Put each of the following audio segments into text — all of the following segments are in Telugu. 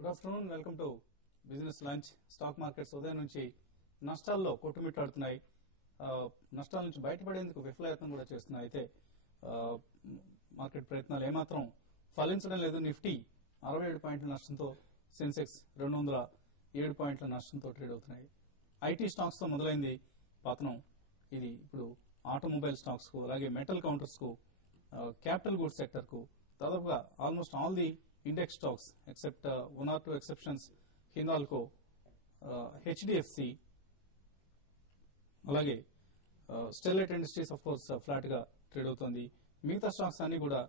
Good afternoon, welcome to business lunch. Stock markets ఉదయం నుంచి నష్టాల్లో కొట్టుమిట్టాడుతున్నాయి. నష్టాల నుంచి బయటపడేందుకు విఫలయత్నం కూడా చేస్తున్నాయి. అయితే మార్కెట్ ప్రయత్నాలు ఏమాత్రం ఫలించడం లేదు. నిఫ్టీ 67 పాయింట్ల నష్టంతో, సెన్సెక్స్ 207 పాయింట్ల నష్టంతో ట్రేడ్ అవుతున్నాయి. ఐటీ స్టాక్స్ తో మొదలైంది పతనం. ఇది ఇప్పుడు ఆటోమొబైల్ స్టాక్స్ కు, అలాగే మెటల్ కౌంటర్స్ కు, క్యాపిటల్ గూడ్స్ సెక్టర్ కు, దాదాపుగా almost all the index stocks except 1 or 2 exceptions, Hindalco, HDFC, అలాగే Sterlite Industries of course flat గా ట్రేడ్ అవుతోంది. మిగతా స్టాక్స్ అన్ని కూడా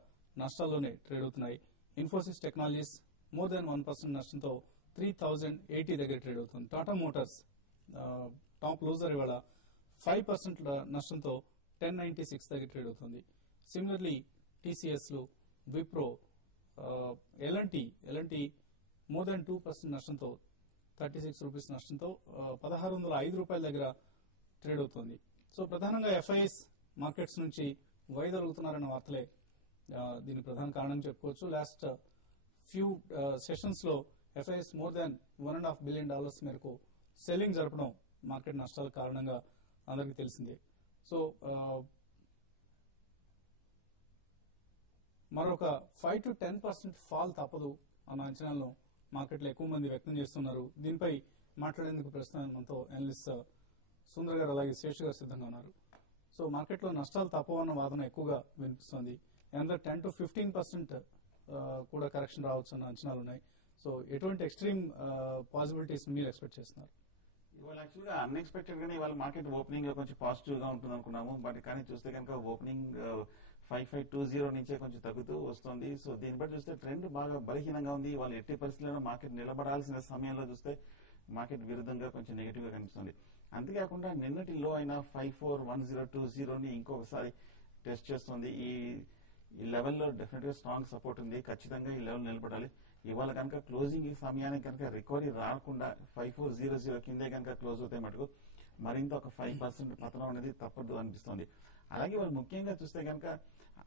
నష్టాల్లోనే ట్రేడ్ అవుతున్నాయి. ఇన్ఫోసిస్ టెక్నాలజీస్ మోర్ దాన్ 1% నష్టంతో 3080 దగ్గర ట్రేడ్ అవుతుంది. టాటా మోటార్స్ టాప్ లూజర్ ఇవాళ 5% నష్టంతో 1096 దగ్గర ట్రేడ్ అవుతుంది. సిమిలర్లీ టీసీఎస్ లు, విప్రో, ఎల్ఎన్టీ మోర్ దాన్ 2% నష్టంతో 36 రూపీస్ నష్టంతో 1605 రూపాయల దగ్గర ట్రేడ్ అవుతోంది. సో ప్రధానంగా ఎఫ్ఐఎస్ మార్కెట్స్ నుంచి వైదొలుగుతున్నారన్న వార్తలే దీని ప్రధాన కారణం చెప్పుకోవచ్చు. లాస్ట్ ఫ్యూ సెషన్స్ లో ఎఫ్ఐఎస్ మోర్ దాన్ $1.5 బిలియన్ మేరకు సెల్లింగ్ జరపడం మార్కెట్ నష్టాల కారణంగా అందరికీ తెలిసిందే. సో మరొక 5 to 10% ఫాల్ తప్పదు అన్న అంచనాలను మార్కెట్లో ఎక్కువ మంది వ్యక్తం చేస్తున్నారు. దీనిపై మాట్లాడేందుకు ప్రస్తుతం మనతో అనలిస్ట్ సుందర్ గారు, అలాగే శేష్ గారు సిద్ధంగా ఉన్నారు. సో మార్కెట్లో నష్టాలు తప్పవన్న వాదన ఎక్కువగా వినిపిస్తోంది. అందులో 10 to 15% కూడా కరెక్షన్ రావచ్చు అన్న అంచనాలు ఉన్నాయి. సో ఎటువంటి ఎక్స్ట్రీమ్ పాసిబిలిటీస్ మీరు ఎక్స్పెక్ట్ చేస్తున్నారు? ఇవాళ యాక్చువల్గా అన్ఎక్స్పెక్టెడ్ గానే ఇవాళ మార్కెట్ ఓపెనింగ్ లో కొంచెం పాజిటివ్ గా ఉంటుంది అనుకున్నాము. బట్ కానీ చూస్తే కనుక ఓపెనింగ్ 5520 నుంచే కొంచెం తగ్గుతూ వస్తుంది. సో దీన్ని బట్టి చూస్తే ట్రెండ్ బాగా బలహీనంగా ఉంది. ఇవాళ ఎట్టి పరిస్థితుల్లో మార్కెట్ నిలబడాల్సిన సమయంలో చూస్తే మార్కెట్ విరుద్ధంగా కొంచెం నెగిటివ్ గా కనిపిస్తుంది. అంతేకాకుండా నిన్నటి లో అయిన 541020 ని ఇంకొకసారి టెస్ట్ చేస్తుంది. ఈ లెవెల్లో డెఫినెట్ గా స్ట్రాంగ్ సపోర్ట్ ఉంది. ఖచ్చితంగా ఈ లెవెల్ నిలబడాలి. ఇవాళ కనుక క్లోజింగ్ ఈ సమయానికి కనుక రికవరీ రాకుండా 5400 కిందే కనుక క్లోజ్ అవుతే మటుకు మరింత ఒక 5% పతనం అనేది తప్పదు అనిపిస్తుంది. అలాగే ఇవాళ ముఖ్యంగా చూస్తే కనుక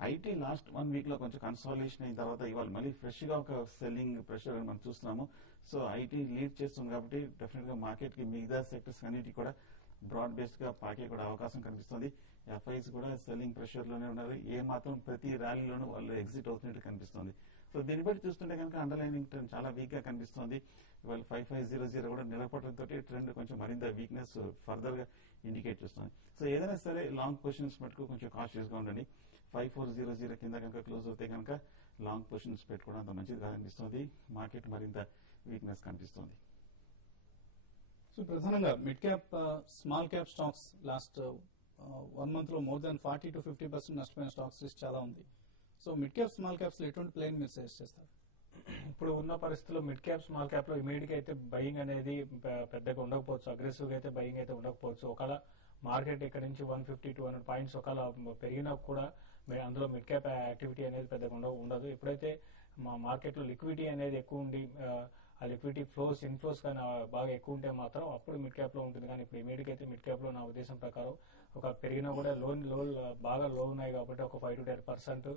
ఐటీ లాస్ట్ 1 వీక్ లో కొంచెం కన్సాలిడేషన్ అయిన తర్వాత ఇవాళ మళ్ళీ ఫ్రెష్ గా ఒక సెల్లింగ్ ప్రెషర్ మనం చూస్తున్నాము. సో ఐటీ లీడ్ చేస్తుంది కాబట్టి డెఫినెట్ గా మార్కెట్ కి మిగతా సెక్టర్స్ అన్నిటి కూడా బ్రాడ్ బేస్డ్ గా పాకే కూడా అవకాశం కనిపిస్తుంది. ఎఫ్ఐస్ కూడా సెల్లింగ్ ప్రెషర్ లోనే ఉన్నారు. ఏ మాత్రం ప్రతి ర్యాలీలోనూ వాళ్ళు ఎగ్జిట్ అవుతున్నట్టు కనిపిస్తుంది. సో దీన్ని బట్టి చూస్తుంటే కనుక అండర్లైనింగ్ ట్రెండ్ చాలా వీక్ గా కనిపిస్తుంది. ఇవాళ 5500 కూడా నిలబడటంతో ట్రెండ్ కొంచెం మరింత వీక్నెస్ ఫర్దర్ గా ఇండికేట్ చేస్తుంది. సో ఏదైనా సరే లాంగ్ పొజిషన్స్ మటుకు కొంచెం కాషియస్ గా ఉండండి. 5400 కింద కనుక క్లోజ్ అవుతే కనుక లాంగ్ పొజిషన్స్ పెట్టుకోవడం అంత మంచిది కనిపిస్తుంది. మార్కెట్ మరింత వీక్నెస్ కనిపిస్తుంది. సో ప్రధానంగా mid cap, small cap stocks last 1 month లో మోర్ దాన్ 40 to 50% నష్టపోయిన స్టాక్స్ లిస్ట్ చాలా ఉంది. So mid cap, small caps లో ఎటువంటి ప్లేన్ మీరు సజెస్ట్ చేస్తారు? ఇప్పుడు ఉన్న పరిస్థితుల్లో మిడ్ క్యాప్, స్మాల్ క్యాప్ లో ఇమీడియట్ గా అయితే బయింగ్ అనేది పెద్దగా ఉండకపోవచ్చు. అగ్రెసివ్ గా అయితే బయింగ్ అయితే ఉండకపోవచ్చు. ఒకవేళ మార్కెట్ ఇక్కడ నుంచి 150-200 పాయింట్స్ ఒకవేళ పెరిగినా కూడా అందులో మిడ్ క్యాప్ యాక్టివిటీ అనేది పెద్దగా ఉండదు. ఎప్పుడైతే మా మార్కెట్ లో లిక్విడిటీ అనేది ఎక్కువ ఉండి ఆ లిక్విడిటీ ఫ్లోస్, ఇన్ఫ్లోస్ కానీ బాగా ఎక్కువ ఉంటే మాత్రం అప్పుడు మిడ్ క్యాప్ లో ఉంటుంది. కానీ ఇప్పుడు ఇమీడియట్ అయితే మిడ్ క్యాప్ లో నా ఉద్దేశం ప్రకారం ఒక పెరిగినా కూడా బాగా లో ఉన్నాయి కాబట్టి ఒక 5 to 10%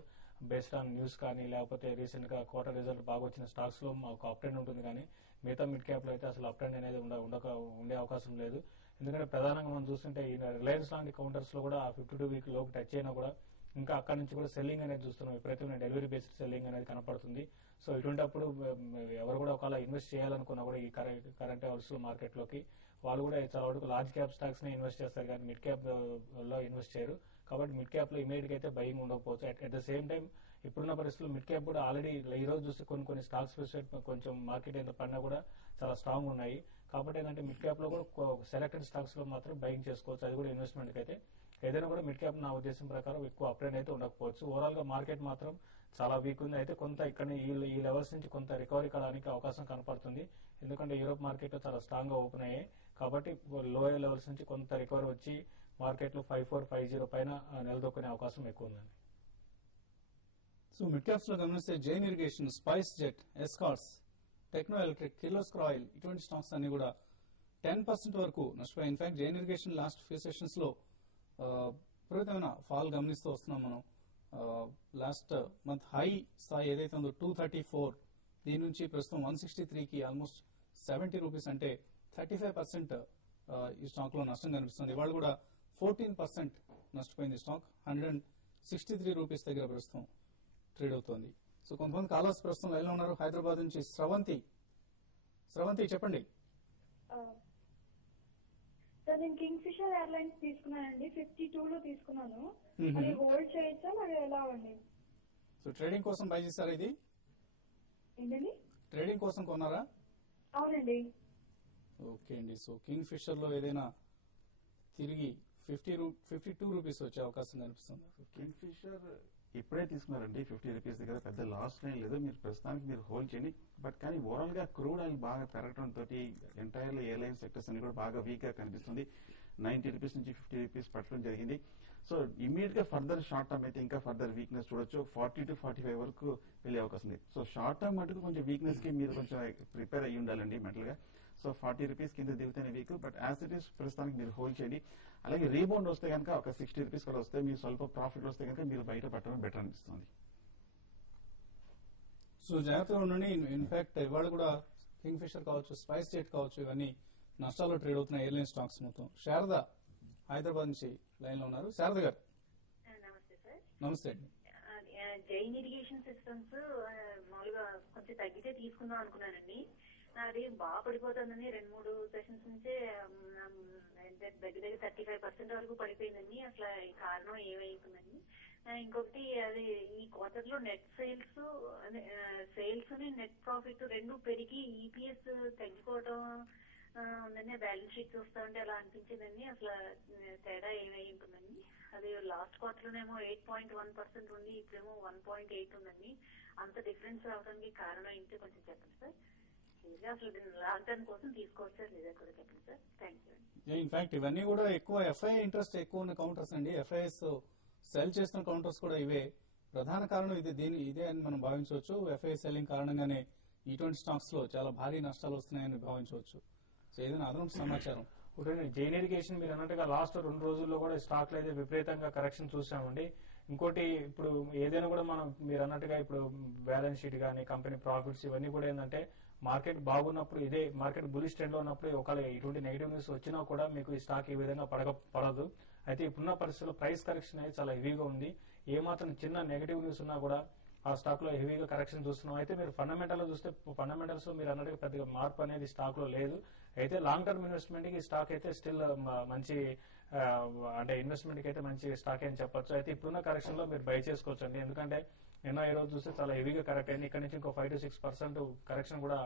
బేస్డ్ ఆన్ న్యూస్ కానీ లేకపోతే రీసెంట్ గా క్వార్టర్ రిజల్ట్ బాగా వచ్చిన స్టాక్స్ లో ఒక అప్ ట్రెండ్ ఉంటుంది. కానీ మిగతా మిడ్ క్యాప్ లో అయితే అసలు అప్ ట్రెండ్ అనేది ఉండే అవకాశం లేదు. ఎందుకంటే ప్రధానంగా మనం చూస్తుంటే ఈ రిలయన్స్ లాంటి కౌంటర్స్ లో కూడా 52 వీక్ లోకి టచ్ అయినా కూడా ఇంకా అక్కడి నుంచి కూడా సెల్లింగ్ అనేది చూస్తున్నాం. విపరీతమైన డెలివరీ బేస్డ్ సెల్లింగ్ అనేది కనపడుతుంది. సో ఇటువంటిప్పుడు ఎవరు కూడా ఒకవేళ ఇన్వెస్ట్ చేయాలనుకున్నా కూడా ఈ కరెంట్ అవర్స్ మార్కెట్ లోకి వాళ్ళు కూడా చాలా వరకు లార్జ్ క్యాప్ స్టాక్స్ ని ఇన్వెస్ట్ చేస్తారు, కానీ మిడ్ క్యాప్ లో ఇన్వెస్ట్ చేయరు. కాబట్టి మిడ్ క్యాప్ లో ఇమీడియట్ అయితే బయింగ్ ఉండకపోవచ్చు. అట్ ద సేమ్ టైం ఇప్పుడున్న పరిస్థితుల్లో మిడ్ క్యాప్ కూడా ఆల్రెడీ ఈ రోజు చూస్తే కొన్ని స్టాక్స్ కొంచెం మార్కెట్ ఎంత పడినా కూడా చాలా స్ట్రాంగ్ ఉన్నాయి. కాబట్టి ఏంటంటే మిడ్ క్యాప్ లో కూడా సెలెక్టెడ్ స్టాక్స్ లో మాత్రం బయింగ్ చేసుకోవచ్చు. అది కూడా ఇన్వెస్ట్మెంట్ కి అయితే ఏదైనా కూడా మిడ్ క్యాప్ నా ఉద్దేశం ప్రకారం ఎక్కువ అప్ ట్రెండ్ అయితే ఉండకపోవచ్చు. ఓవరాల్ గా మార్కెట్ మాత్రం చాలా వీక్ ఉంది. అయితే కొంత ఇక్కడ ఈ లెవెల్స్ నుంచి కొంత రికవరీ కావడానికి అవకాశం కనపడుతుంది. ఎందుకంటే యూరోప్ మార్కెట్ లో చాలా స్ట్రాంగ్ గా ఓపెన్ అయ్యాయి కాబట్టి లోయర్ లెవెల్స్ నుంచి కొంత రికవరీ వచ్చి మార్కెట్ లో 5450 పైన నిలదొక్కునే అవకాశం ఎక్కువ ఉందండి. సో మిడ్ క్యాప్స్ లో గమనిస్తే జైన్ ఇరిగేషన్, స్పైస్ జెట్, ఎస్కార్ట్స్, టెక్నో ఎలక్ట్రిక్, కిర్లోస్కర్ ఆయిల్ ఇటువంటి స్టాక్స్ అన్ని కూడా 10% వరకు నష్టపోయాయి. In fact Jain Irrigation last few sessions లో విపరీతమైన ఫాల్ గమనిస్తూ వస్తున్నాం మనం. లాస్ట్ మంత్ హై స్థాయి ఏదైతే ఉందో 234 దీని నుంచి ప్రస్తుతం 163కి ఆల్మోస్ట్ 70 రూపీస్ అంటే 35% ఈ స్టాక్ లో నష్టం కనిపిస్తుంది. ఇవాళ కూడా 14% నష్టపోయింది స్టాక్. 163 రూపీస్ దగ్గర ప్రస్తుతం ట్రేడ్ అవుతోంది. సో కొంతమంది కాలర్స్ ప్రస్తుతం లైన్లో ఉన్నారు. హైదరాబాద్ నుంచి స్రవంతి చెప్పండి. సార్ నేను కింగ్ ఫిషర్ ఎయిర్లైన్స్ తీసుకున్నానండి, 52లో తీసుకున్నాను. అది హోల్డ్ చేయొచ్చా మరి ఎలా అండి? సో ట్రేడింగ్ కోసం బై చేశారా? ఇది ఏంటండి? ట్రేడింగ్ కోసం కొన్నారా? అవునండి. ఓకే అండి. సో కింగ్ ఫిషర్ లో ఏదైనా తిరిగి 52 రూపీస్ వచ్చే అవకాశం కనిపిస్తుంది. కింగ్ ఫిషర్ ఇప్పుడే తీసుకున్నారండి 50 రూపీస్ దగ్గర, పెద్ద లాస్ ఏం లేదు. మీరు ప్రస్తుతానికి మీరు హోల్డ్ చేయండి. బట్ కానీ ఓవరాల్ గా క్రూడ్ ఆయిల్ బాగా పెరగడం తోటి ఎంటైర్లీ ఎయిర్లైన్ సెక్టర్స్ అన్ని కూడా బాగా వీక్ గా కనిపిస్తుంది. 90 రూపీస్ నుంచి 50 రూపీస్ పట్టడం జరిగింది. సో ఇమీడియట్ గా ఫర్దర్ షార్ట్ టర్మ్ అయితే ఇంకా ఫర్దర్ వీక్నెస్ చూడొచ్చు. 40 to 45 వరకు వెళ్ళే అవకాశం ఉంది. సో షార్ట్ టర్మ్ మటుకు కొంచెం వీక్నెస్ కి మీరు కొంచెం ప్రిపేర్ అయ్యి ఉండాలండి మెంటల్ గా. సో 40 రూపీస్ కింద దిగుతేనే weak, but as it is ప్రస్తుతానికి మీరు హోల్డ్ చేయండి. అలాగే రీబౌండ్ వస్తే కనుక ఒక 60 రూపీస్ కూడా వస్తే మీరు స్వల్ప ప్రాఫిట్ వస్తే కనుక మీరు బయట పట్టడం బెటర్ అనిపిస్తుంది. సో జాగ్రత్తగా ఉండండి. ఇన్ఫాక్ట్ ఇవాళ కూడా కింగ్ ఫిషర్ కావచ్చు, స్పైస్ జెట్ కావచ్చు, ఇవన్నీ నష్టాల్లో ట్రేడ్ అవుతున్న ఎయిర్లైన్ స్టాక్స్ మొత్తం. శారద హైదరాబాద్ నుంచి లైన్ లో ఉన్నారు. శారద గారు నమస్తే సార్. నమస్తే అండి. జైన్ ఇరిగేషన్ సిస్టమ్స్ మామూలుగా కొంచెం తగ్గితే తీసుకుందాం అనుకున్నానండి. అది బాగా పడిపోతుందని 2-3 సెషన్స్ నుంచే దగ్గర 35% వరకు పడిపోయిందండి. అసలు ఈ కారణం ఏమైతుందండి? ఇంకొకటి అది ఈ క్వార్టర్ లో నెట్ సేల్స్ నెట్ ప్రాఫిట్ రెండు పెరిగి ఈపీఎస్ తగ్గిపోవడం ఉందని బ్యాలెన్స్ షీట్ చూస్తా ఉంటే అలా అనిపించిందండి. అసలు తేడా ఏమై ఉంటుందండి? అది లాస్ట్ క్వార్టర్ లోనేమో 8.1% ఉంది, ఇప్పుడేమో 1.8 ఉందండి. అంత డిఫరెన్స్ రావడానికి కారణం ఏంటో కొంచెం చెప్పండి సార్. అసలు లాంగ్ టర్మ్ కోసం తీసుకోవచ్చా లేదా కూడా చెప్పండి సార్. Thank you. ఇన్ఫాక్ట్ ఇవన్నీ కూడా ఎక్కువ ఎఫ్ఐ ఇంట్రెస్ట్ ఎక్కువ ఉన్న కౌంటర్స్ అండి. ఎఫ్ఐఎస్ సెల్ చేస్తున్న కౌంటర్స్ కూడా ఇవే. ప్రధాన కారణం ఇదే అని మనం భావించవచ్చు. ఎఫ్ఐ సెల్లింగ్ కారణంగానే ఇటువంటి స్టాక్స్ లో చాలా భారీ నష్టాలు వస్తున్నాయని భావించవచ్చు. సో ఏదైనా అదనపు సమాచారం జైన్ ఇరిగేషన్ మీరు అన్నట్టుగా లాస్ట్ 2 రోజుల్లో కూడా స్టాక్ లో అయితే విపరీతంగా కరెక్షన్ చూసామండి. ఇంకోటి ఇప్పుడు ఏదైనా కూడా మనం మీరు అన్నట్టుగా ఇప్పుడు బ్యాలెన్స్ షీట్ కానీ కంపెనీ ప్రాఫిట్స్ ఇవన్నీ కూడా ఏంటంటే మార్కెట్ బాగున్నప్పుడు ఇదే మార్కెట్ బులిష్ ట్రెండ్ లో ఉన్నప్పుడు ఒకవేళ ఇటువంటి నెగిటివ్ న్యూస్ వచ్చినా కూడా మీకు ఈ స్టాక్ ఈ విధంగా పడదు. అయితే ఇప్పుడున్న పరిస్థితుల్లో ప్రైస్ కరెక్షన్ అనేది చాలా హెవీగా ఉంది. ఏమాత్రం చిన్న నెగిటివ్ న్యూస్ ఉన్నా కూడా ఆ స్టాక్ లో హెవీగా కరెక్షన్ చూస్తున్నాం. అయితే మీరు ఫండమెంటల్ లో చూస్తే ఫండమెంటల్స్ లో మీరు అన్నట్టుగా పెద్దగా మార్పు అనేది స్టాక్ లో లేదు. అయితే లాంగ్ టర్మ్ ఇన్వెస్ట్మెంట్ కి స్టాక్ అయితే స్టిల్ మంచి అంటే ఇన్వెస్ట్మెంట్ కి అయితే మంచి స్టాక్ అని చెప్పొచ్చు. అయితే ఇప్పుడున్న కరెక్షన్ లో మీరు బై చేసుకోవచ్చు అండి. ఎందుకంటే నిన్న ఈ రోజు చూస్తే చాలా హెవీగా కరెక్ట్ అయింది. ఇక్కడ నుంచి ఇంకో 5 to 6% కరెక్షన్ కూడా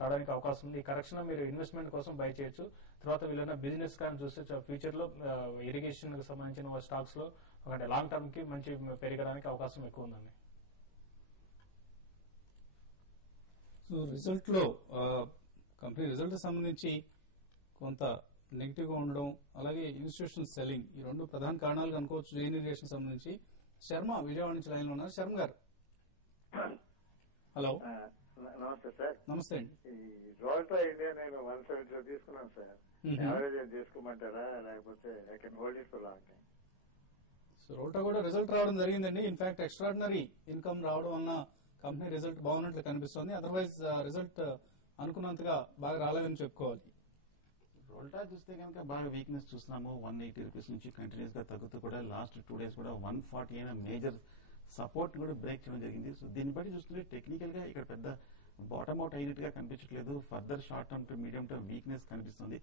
రావడానికి అవకాశం ఉంది. ఈ కరెక్షన్ మీరు ఇన్వెస్ట్మెంట్ కోసం బై చేయొచ్చు. తర్వాత వీళ్ళైనా బిజినెస్ కానీ చూస్తే ఫ్యూచర్ లో ఇరిగేషన్ కి సంబంధించిన స్టాక్స్ లో అంటే లాంగ్ టర్మ్ కి మంచి పెరగడానికి అవకాశం ఎక్కువ ఉందండి. సో రిజల్ట్ లో కంపెనీ రిజల్ట్ సంబంధించి కొంత నెగిటివ్ గా ఉండడం, అలాగే ఇన్స్టిట్యూషనల్ సెల్లింగ్, ఈ రెండు ప్రధాన కారణాలు అనుకోవచ్చు జైన్ ఇరిగేషన్ సంబంధించి. శర్మ విజయవాడ నుంచి లైన్ లో ఉన్నారు. శర్మ గారు హలో. నమస్తే సార్. నమస్తే అండి. ఈ రోల్టా ఇండియా నేను 170 తీసుకున్నాను సార్. యావరేజ్ తీసుకోమంటారా లేకపోతే I can hold it for long time? So Rolta కూడా రిజల్ట్ రావడం జరిగిందండి. ఇన్ఫాక్ట్ ఎక్స్ట్రాడినరీ ఇన్కమ్ రావడం వలన కంపెనీ రిజల్ట్ బాగున్నట్లు కనిపిస్తోంది. అదర్వైజ్ రిజల్ట్ అనుకున్నంతగా బాగా రాలేదని చెప్పుకోవాలి. రోల్టా చూస్తే కనుక బాగా వీక్నెస్ చూస్తున్నాము. 180 రూపీస్ నుంచి కంటిన్యూస్ గా తగ్గుతూ కూడా లాస్ట్ 2 days కూడా 140 అయిన మేజర్ సపోర్ట్ కూడా బ్రేక్ చేయడం జరిగింది. సో దీన్ని బట్టి చూస్తుంటే టెక్నికల్ గా ఇక్కడ పెద్ద బాటమ్ అవుట్ అయినట్టుగా కనిపించట్లేదు. Further short term two medium term weakness కనిపిస్తుంది.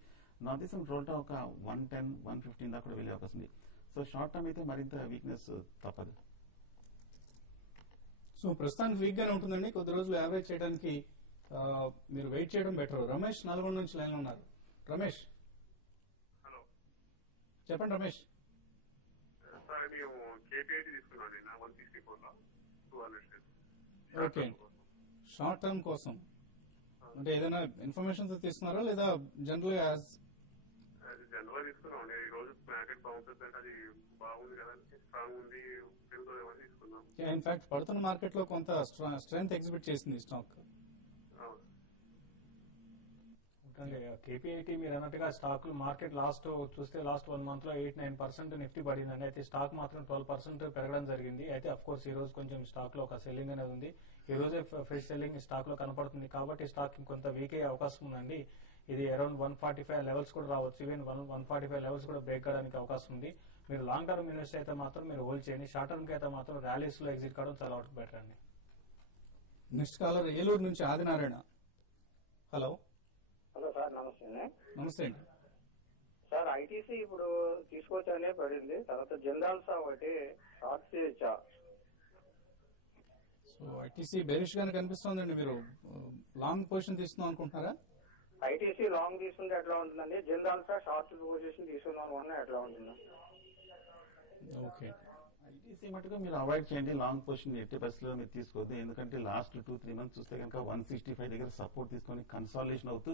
నా దేశం రోల్టా ఒక 110, 115 దాకా కూడా వెళ్ళే అవకాశం ఉంది. సో షార్ట్ టర్మ్ అయితే మరింత వీక్నెస్ తప్పదు. సో ప్రస్తుతానికి వీక్ గానే ఉంటుందండి. కొద్ది రోజులు యావరేజ్ చేయడానికి మీరు వెయిట్ చేయడం బెటర్. రమేష్ నల్గొండ నుంచి లైన్ లో ఉన్నారు. రమేష్ హలో చెప్పండి. రమేష్ సార్ మేము కేపీఐటీ తీసుకున్నాం నిన్న 164 లో 200 shares. ఓకే. షార్ట్ టర్మ్ కోసం అంటే ఏదైనా ఇన్ఫర్మేషన్ తీసుకున్నారా లేదా జనరల్ గా అది జనరల్ తీసుకున్నాం. ఈ రోజు మార్కెట్ బాగుంటుంది అంటే అది బాగుంది కదా, స్ట్రాంగ్ ఉంది, పెరుగుతుందేమని తీసుకున్నాం. ఇన్ఫాక్ట్ పడుతున్న మార్కెట్ లో కొంత స్ట్రెంగ్త్ ఎగ్జిబిట్ చేసింది స్టాక్. అంటే కేపీఐటీ మీరు అన్నట్టుగా స్టాక్ మార్కెట్ లాస్ట్ చూస్తే లాస్ట్ 1 month లో 8-9% నిఫ్టీ పడిందండి. అయితే స్టాక్ మాత్రం 12% పెరగడం జరిగింది. అయితే అఫ్ కోర్స్ ఈ రోజు కొంచెం స్టాక్ లో ఒక సెల్లింగ్ అనేది ఉంది. ఈ రోజే ఫ్రెష్ సెల్లింగ్ స్టాక్ లో కనపడుతుంది కాబట్టి స్టాక్ ఇంకొంత వీక్ అయ్యే అవకాశం ఉందండి. ఇది అరౌండ్ 145 లెవెల్స్ కూడా రావచ్చు. ఈవెన్ 145 లెవెల్స్ కూడా బ్రేక్ కావడానికి అవకాశం ఉంది. మీరు లాంగ్ టర్మ్ ఇన్వెస్ట్ అయితే మాత్రం మీరు హోల్డ్ చేయండి. షార్ట్ టర్మ్ కి అయితే మాత్రం ర్యాలీస్ లో ఎగ్జిట్ కావడం చాలా బెటర్ అండి. నెక్స్ట్ కాలర్ ఏలూరు నుంచి ఆదినారాయణ. హలో హలో సార్, నమస్తే. నమస్తే అండి. సార్ ఐటీసీ ఇప్పుడు తీసుకోవచ్చనే పడింది, తర్వాత జిందాల్సా ఒకటి షార్ట్ చేయొచ్చా? సో ఐటీసీ బెరిష్ గానే కనిపిస్తోందండి. మీరు లాంగ్ పొజిషన్ తీసుకుందాం అనుకుంటున్నారా? ఐటీసీ లాంగ్ తీసుకుంటే ఎట్లా ఉంటుందండి? జిందాల్సా షార్ట్ పొజిషన్ తీసుకుందాం అనుకున్నా ఎట్లా ఉంటుంది? ఓకే, ఐటీసీ మటుకు మీరు అవాయిడ్ చేయండి. లాంగ్ పొజిషన్ ఎట్టి పరిస్థితుల్లో మీరు తీసుకోవద్దు. ఎందుకంటే లాస్ట్ 2-3 months చూస్తే కనుక 165 దగ్గర సపోర్ట్ తీసుకొని కన్సాలిడేషన్ అవుతూ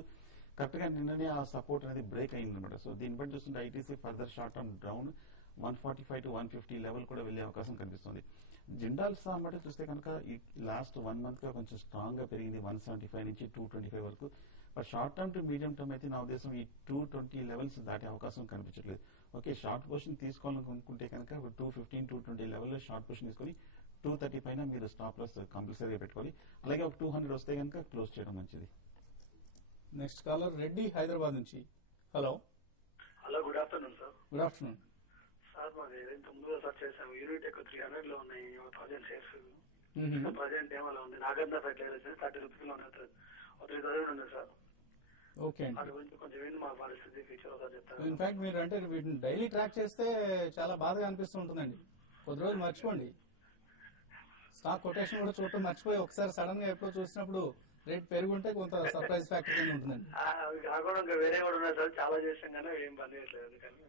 కరెక్ట్ గా నిన్ననే ఆ సపోర్ట్ అనేది బ్రేక్ అయింది అనమాట. సో దీన్ని బట్టి చూస్తుంటే ITC further short term down 145 to 150 level కూడా వెళ్లే అవకాశం కనిపిస్తుంది. జిందాల్సా బట్టి చూస్తే కనుక ఈ లాస్ట్ 1 month గా కొంచెం స్ట్రాంగ్ గా పెరిగింది 175 నుంచి 225 వరకు. But short term two medium term అయితే నా ఉద్దేశం ఈ 220 లెవెల్స్ దాటే అవకాశం కనిపించట్లేదు. ఓకే, షార్ట్ పొజిషన్ తీసుకోవాలనుకుంటే కనుక 215, 220 లెవెల్లో షార్ట్ పొజిషన్ తీసుకొని 230 పైన మీరు స్టాప్ లాస్ కంపల్సరీగా పెట్టుకోవాలి. అలాగే ఒక 200 వస్తే కనుక క్లోజ్ చేయడం మంచిది. నెక్స్ట్ కాలర్ రెడ్డి హైదరాబాద్ నుంచి. Hello hello, good afternoon sir. Good afternoon sir మాది ఇంత ముందుగా సెర్చ్ చేసాము. యూనిట్ ఎక్కువ 300 లో ఉన్నాయి, 1000 షేర్స్. ప్రజెంట్ ఏమో ఉంది. నాగంతా ఫెర్టిలైజర్స్ 30 రూపీస్ లో ఉన్నాయి, 3000 ఉంది సార్. ఓకే అండి. వాటి గురించి కొంచెం ఏంటి మా పరిస్థితి ఫ్యూచర్ ఒకసారి చెప్తారు? ఇన్ఫాక్ట్ మీరు అంటే వీటిని డైలీ ట్రాక్ చేస్తే చాలా బాధగా అనిపిస్తుంటుందండి. కొద్ది రోజులు మర్చిపోండి, స్టాక్ కొటేషన్ కూడా చూడటం మర్చిపోయి ఒకసారి సడన్ గా ఎప్పుడో చూసినప్పుడు రేట్ పెరుగుంటే కొంత సర్ప్రైజ్ ఫ్యాక్టర్ ఉంటుందండి. అవి కాకుండా ఇంకా వేరే కూడా ఉన్నాయి సార్, చాలా చేసాం కానీ ఏం పని చేయట్లేదు. అందుకని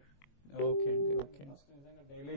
ఓకే అండి. ఓకే, డైలీ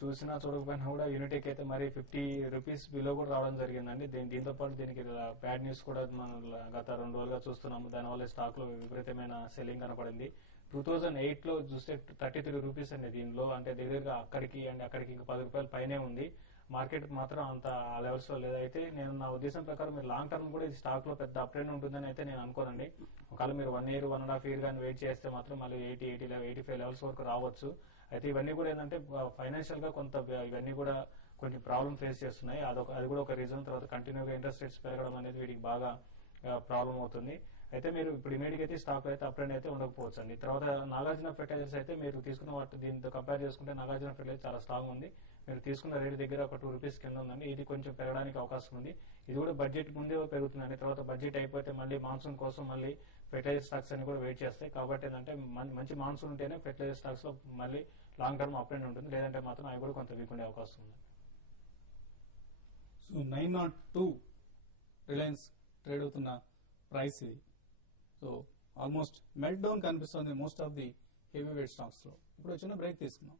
చూసినా చూడకపోయినా కూడా యూనిటెక్ అయితే మరి 50 రూపీస్ బిలో కూడా రావడం జరిగిందండి. దీంతో పాటు దీనికి బ్యాడ్ న్యూస్ కూడా మనం గత 2 రోజులుగా చూస్తున్నాము. దానివల్ల స్టాక్ లో విపరీతమైన సెల్లింగ్ కనపడింది. 2008 లో చూస్తే 33 రూపీస్ అండి దీనిలో, అంటే దగ్గరగా అక్కడికి అండ్ అక్కడికి ఇంకా 10 రూపాయల పైనే ఉంది. మార్కెట్ మాత్రం అంత ఆ లెవెల్స్ లో లేదు. అయితే నేను నా ఉద్దేశం ప్రకారం మీరు లాంగ్ టర్మ్ కూడా ఈ స్టాక్ లో పెద్ద అప్ ట్రెండ్ ఉంటుందని అయితే నేను అనుకోనండి. ఒకవేళ మీరు 1 year 1.5 year కానీ వెయిట్ చేస్తే మాత్రం మళ్ళీ 85 లెవెల్స్ వరకు రావచ్చు. అయితే ఇవన్నీ కూడా ఏంటంటే ఫైనాన్షియల్ గా కొంత ఇవన్నీ కూడా కొంచెం ప్రాబ్లం ఫేస్ చేస్తున్నాయి. అది కూడా ఒక రీజన్. తర్వాత కంటిన్యూగా ఇంట్రెస్ట్ రేట్స్ పెరగడం అనేది వీటికి బాగా ప్రాబ్లం అవుతుంది. అయితే మీరు ఇప్పుడు ఇమీడియట్ అయితే స్టాక్ అయితే అప్ ట్రెండ్ అయితే ఉండకపోవచ్చు అండి. తర్వాత నాగార్జున ఫెర్టిలైజర్స్ అయితే మీరు తీసుకున్న వాటి దీంతో కంపేర్ చేసుకుంటే నాగార్జున ఫెర్టిలైజర్ చాలా స్ట్రాంగ్ ఉంది. మీరు తీసుకున్న రేట్ దగ్గర ఒక 2 రూపీస్ కింద ఉందండి. ఇది కొంచెం పెరగడానికి అవకాశం ఉంది. ఇది కూడా బడ్జెట్ ముందే పెరుగుతుందండి. తర్వాత బడ్జెట్ అయిపోతే మళ్ళీ మాన్సూన్ కోసం మళ్ళీ ఫెర్టిలైజర్ స్టాక్స్ అని కూడా వెయిట్ చేస్తాయి. కాబట్టి ఏంటంటే మంచి మాన్సూన్ ఉంటేనే ఫెర్టిలైజర్ స్టాక్స్ లో మళ్ళీ లాంగ్ టర్మ్ అప్ ట్రెండ్ ఉంటుంది. లేదంటే మాత్రం అవి కూడా కొంత వీక్ ఉండే అవకాశం ఉంది. సో 902 రిలయన్స్ ట్రేడ్ అవుతున్న ప్రైస్ ఇది. సో ఆల్మోస్ట్ మెల్ట్ డౌన్ కనిపిస్తుంది most of the heavy weight stocks లో. ఇప్పుడు చిన్న బ్రేక్ తీసుకున్నాం.